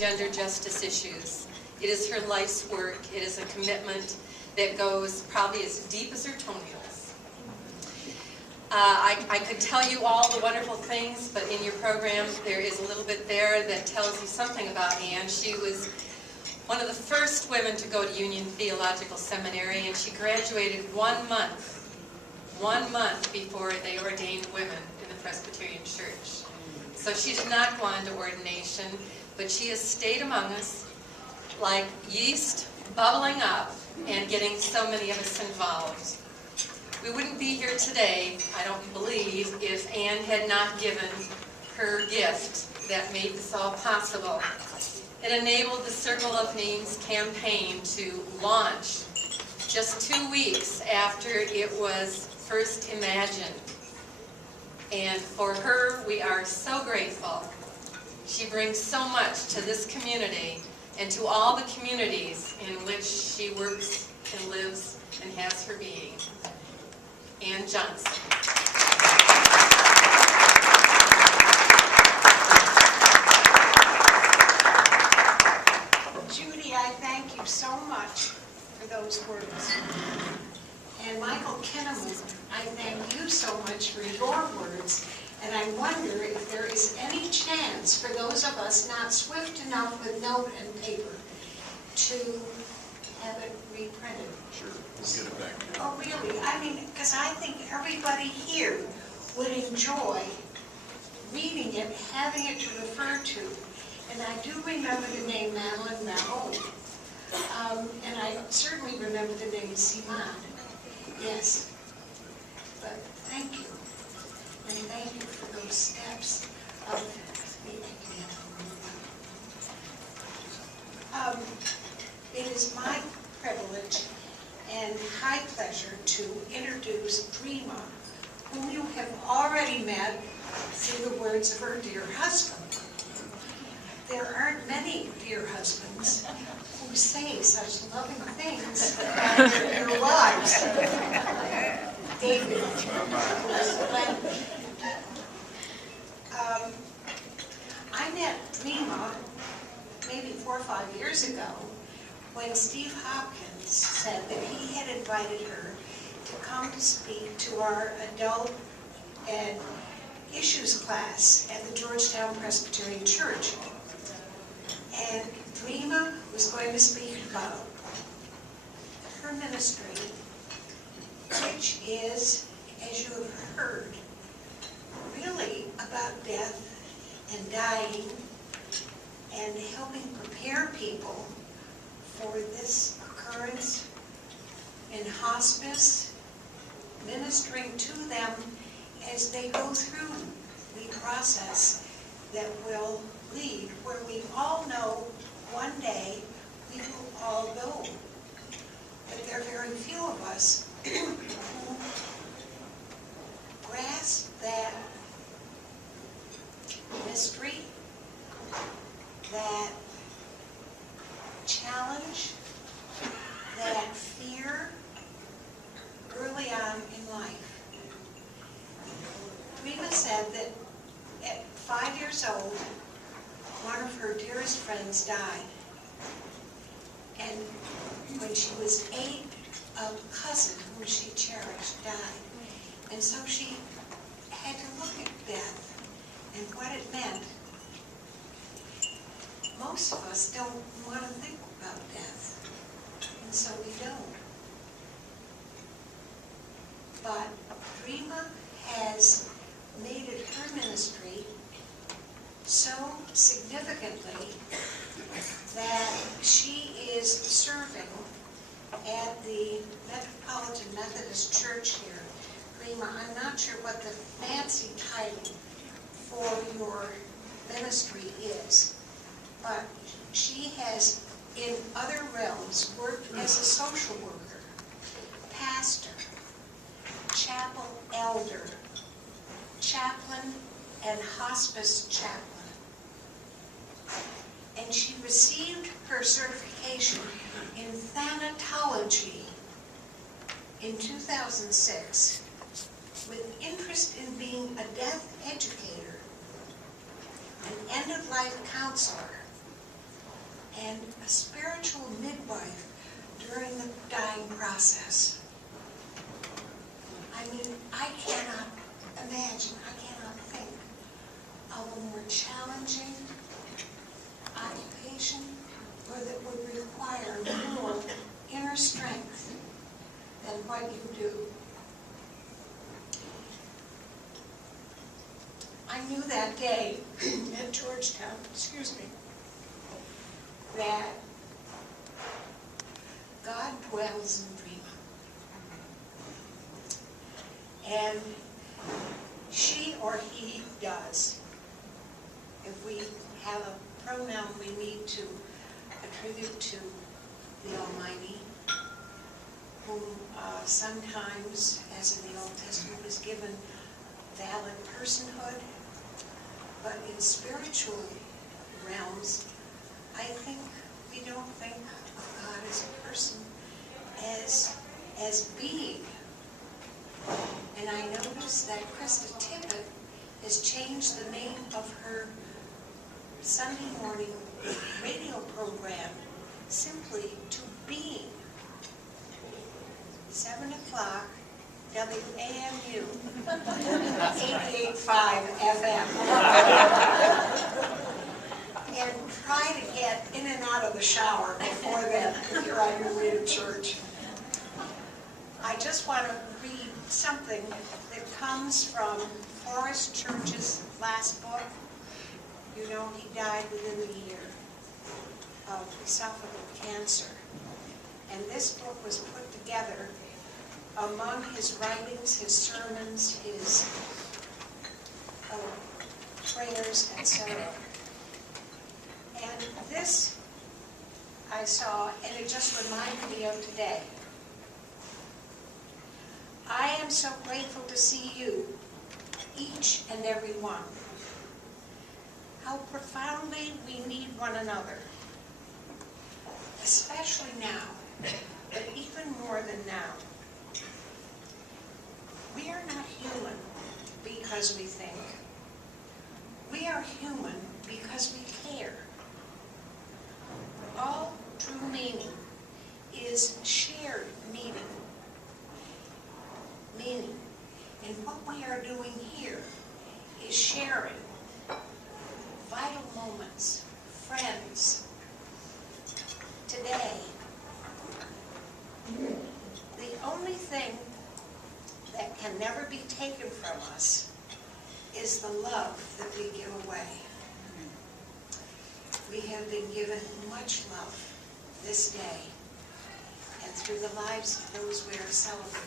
gender justice issues. It is her life's work. It is a commitment that goes probably as deep as her toenails. I could tell you all the wonderful things, but in your program there is a little bit there that tells you something about Anne. She was one of the first women to go to Union Theological Seminary, and she graduated 1 month before they ordained women in the Presbyterian Church. So she did not go on to ordination, but she has stayed among us like yeast bubbling up and getting so many of us involved. We wouldn't be here today, I don't believe, if Anne had not given her gift that made this all possible. It enabled the Circle of Names campaign to launch just 2 weeks after it was first imagined. And for her, we are so grateful. She brings so much to this community and to all the communities in which she works and lives and has her being. Anne Johnson. Judy, I thank you so much for those words. And Michael Kinnaman, I thank you so much for your words. And I wonder if there is any chance for those of us not swift enough with note and paper to have it reprinted. Sure, we'll get it back. Oh, really? I mean, because I think everybody here would enjoy reading it, having it to refer to. And I do remember the name Madeline Mahone. And I certainly remember the name Simon. Yes. But thank you. And thank you for those steps of it is my privilege and high pleasure to introduce Dreama, whom you have already met through the words of her dear husband. There aren't many dear husbands who say such loving things about their wives. David. I met Dreama maybe 4 or 5 years ago when Steve Hopkins said that he had invited her to come to speak to our adult and issues class at the Georgetown Presbyterian Church. And Dreama was going to speak about her ministry, which is, as you have heard, really about death and dying and helping prepare people for this occurrence in hospice, ministering to them as they go through the process that will lead where we all know one day we will all go. But there are very few of us who grasp that mystery, that challenge, that fear early on in life. Dreama said that at 5 years old, one of her dearest friends died. And when she was 8, a cousin whom she cherished died. And so she had to look at death and what it meant. Most of us don't want to think about death, and so we don't. But Dreama has made it her ministry so significantly that she is serving at the Metropolitan Methodist Church here. Dreama, I'm not sure what the fancy title for your ministry is, but she has, in other realms, worked as a social worker, pastor, chapel elder, chaplain, and hospice chaplain. And she received her certification in thanatology in 2006 with interest in being a death educator, an end-of-life counselor, a spiritual midwife during the dying process. I mean, I cannot imagine, I cannot think of a more challenging occupation or that would require more inner strength than what you do. I knew that day at Georgetown, that God dwells in Rima. And she or he does. If we have a pronoun we need to attribute to the Almighty, whom sometimes, as in the Old Testament, is given valid personhood, but in spiritual realms, I think we don't think of God as a person, as being. And I noticed that Krista Tippett has changed the name of her Sunday morning radio program simply to Being. 7 o'clock, WAMU, 88.5 FM. And try to get in and out of the shower before then, if you're on your way to church. I just want to read something that comes from Forrest Church's last book. You know, he died within the year of esophageal cancer. And this book was put together among his writings, his sermons, his prayers, etc. And this I saw, and it just reminded me of today. I am so grateful to see you, each and every one. How profoundly we need one another, especially now, but even more than now. We are not human because we think. We are human because we care. All true meaning is shared meaning. And what we are doing here is sharing vital moments, friends. Today, the only thing that can never be taken from us is the love that we give away. We have been given much love this day, and through the lives of those we are celebrating.